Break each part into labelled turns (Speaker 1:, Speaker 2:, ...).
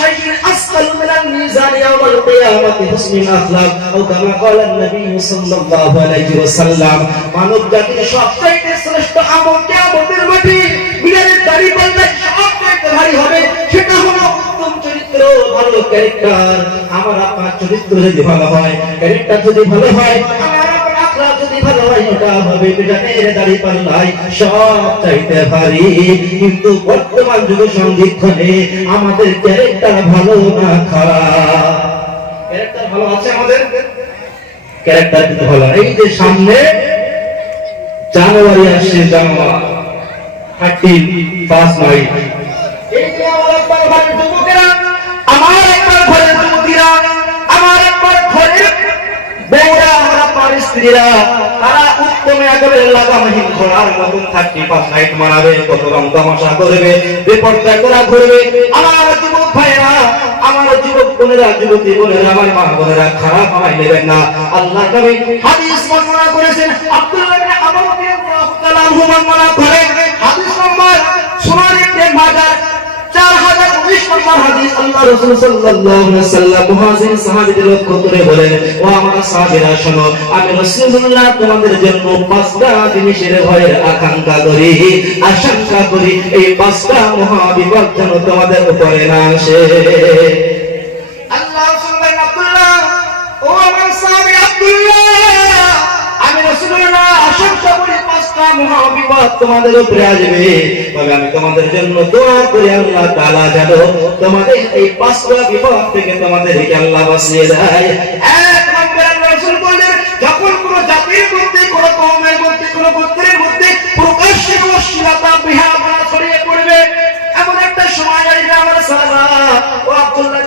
Speaker 1: شيء أثقل من الميزان يوم القيامة حسن الأخلاق أو كما قال النبي صلى الله عليه وسلم মানব জাতির সবচাইতে শ্রেষ্ঠ আমল কিয়ামতের মাঠে বিড়ালের দাড়ি পাল্লা সবচাইতে ভারী হবে সেটা হলো উত্তম চরিত্র ভালো ক্যারেক্টার আমার আপনার চরিত্র যদি ভালো হয় ক্যারেক্টার যদি ভালো হয় আমার আপনার আখলাক বর্তমান যুগ সন্ধিক্ষণে আমাদের ক্যারেক্টার ভালো না খারাপ। ভালো আছে আমাদের এই যে সামনে জানুয়ারি আসছে জানুয়ারি থার্টি পাঁচ মাই এই যে আমার যুবকেরা। আমার স্ত্রীরা, তারা উত্তমে একেবারে লাগামহীন ঘোড়ার মতন থার্টি পাঁচ নাইট মারাবে কত রং তামাশা করবে, বেপর্দা করা ঘুরবে। আমার যুবক ভাইরা আমার যুবক বোনেরা, যুবতী বোনেরা, আমার মা বোনেরা, খারাপ আমায় নেবেন না। আল্লাহ নবী হাদিস বর্ণনা করেছেন, আব্দুল্লাহ ইবনে বকর রাদিয়াল্লাহু আনহু বর্ণনা করেন হাদিস নম্বর সুনান ইবনে মাজাহ 4019 নম্বর হাদিস আল্লাহ রাসূল সাল্লাল্লাহু আলাইহি তোমাদের জন্য পাঁচটা জিনিসের ভয়ের আকাঙ্ক্ষা করি, আশঙ্কা করি, এই পাঁচটা মহাবিপদ যেন তোমাদের উপরে না আসে। আল্লাহ আব্দুল্লাহ, ও আমার সাহাবী আব্দুল্লাহ তোমাদের উপরে আসবে তবে আমি তোমাদের জন্য দোয়া করি, আল্লাহ তালা যেন তোমাদের এই পাঁচটা বিপদ থেকে তোমাদেরকে আল্লাহ বাঁচিয়ে দেয়। এক নম্বর যখন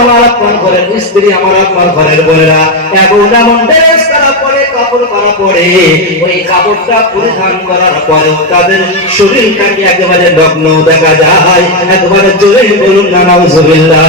Speaker 1: আমার আপনার ঘরের স্ত্রী, আমার আপনার ঘরের বোনেরা। এমন এমন ড্রেস তারা পরে, কাপড় করা পরে, ওই কাপড়টা পরিধান করার পরে তাদের শরীরটাকে একেবারে নগ্ন দেখা যায়। একবারে জোরে বলুন না নাউজুবিল্লাহ